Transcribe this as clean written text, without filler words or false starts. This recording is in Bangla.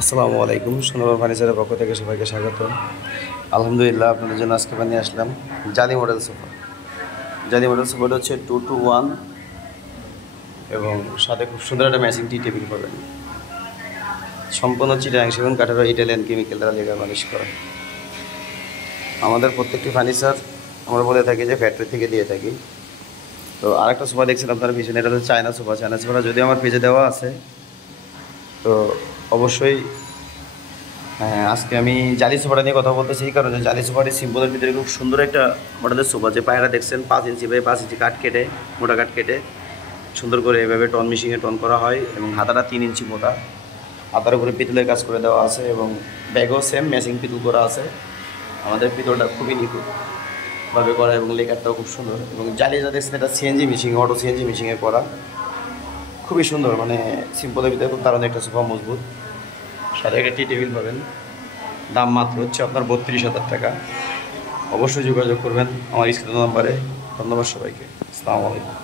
আসসালামু আলাইকুম। সুন্দরবন ফার্নিচারের পক্ষ থেকে সবাইকে স্বাগত। আলহামদুলিল্লাহ, আপনাদের জন্য আজকে বানিয়ে আসলাম জালি মডেল সোফা। জালি মডেল সোফাটা হচ্ছে 2-to-1 এবং সাথে খুব সুন্দর একটা ম্যাচিং টি টেবিল পাবেন। সম্পূর্ণ চিটাগাং সেগুন কাঠের ইটালিয়ান কেমিক্যাল দ্বারা লেগার মালিশ করা। আমাদের প্রত্যেকটি ফার্নিচার আমরা বলে থাকি যে ফ্যাক্টরি থেকে দিয়ে থাকি। তো আরেকটা সোফা দেখছেন আপনার পিছনে, এটা হচ্ছে চায়না সোফা। চায়না সোফাটা যদি আমার পেজে দেওয়া আছে, তো অবশ্যই হ্যাঁ, আজকে আমি জালি সোফাটা নিয়ে কথা বলতেছি এই কারণে, জালি সোফাটি সিম্পলের ভিতরে খুব সুন্দর একটা মডেলের সোফা। যে পায়রা দেখছেন 5 ইঞ্চি বাই 5 ইঞ্চি কাঠ কেটে, মোটা কাঠ কেটে সুন্দর করে এভাবে টন মেশিনে টন করা হয় এবং হাতাটা 3 ইঞ্চি মোটা। হাতার উপরে পিতলের কাজ করে দেওয়া আছে এবং ব্যাগও সেম ম্যাচিং পিতল করা আছে। আমাদের পিতলটা খুবই নিখুঁতভাবে করা এবং লেকারটাও খুব সুন্দর। এবং জালি যা দেখছেন এটা সিএনজি মেশিন, অটো সিএনজি মেশিনে করা, খুবই সুন্দর। মানে সিম্পলের ভিতরে খুব দারুণ একটা সোফা, মজবুত। সাথে একটা টি টেবিল পাবেন। দাম মাত্র হচ্ছে আপনার 32,000 টাকা। অবশ্যই যোগাযোগ করবেন আমার স্ক্রিন নাম্বারে। ধন্যবাদ সবাইকে। আসসালামু আলাইকুম।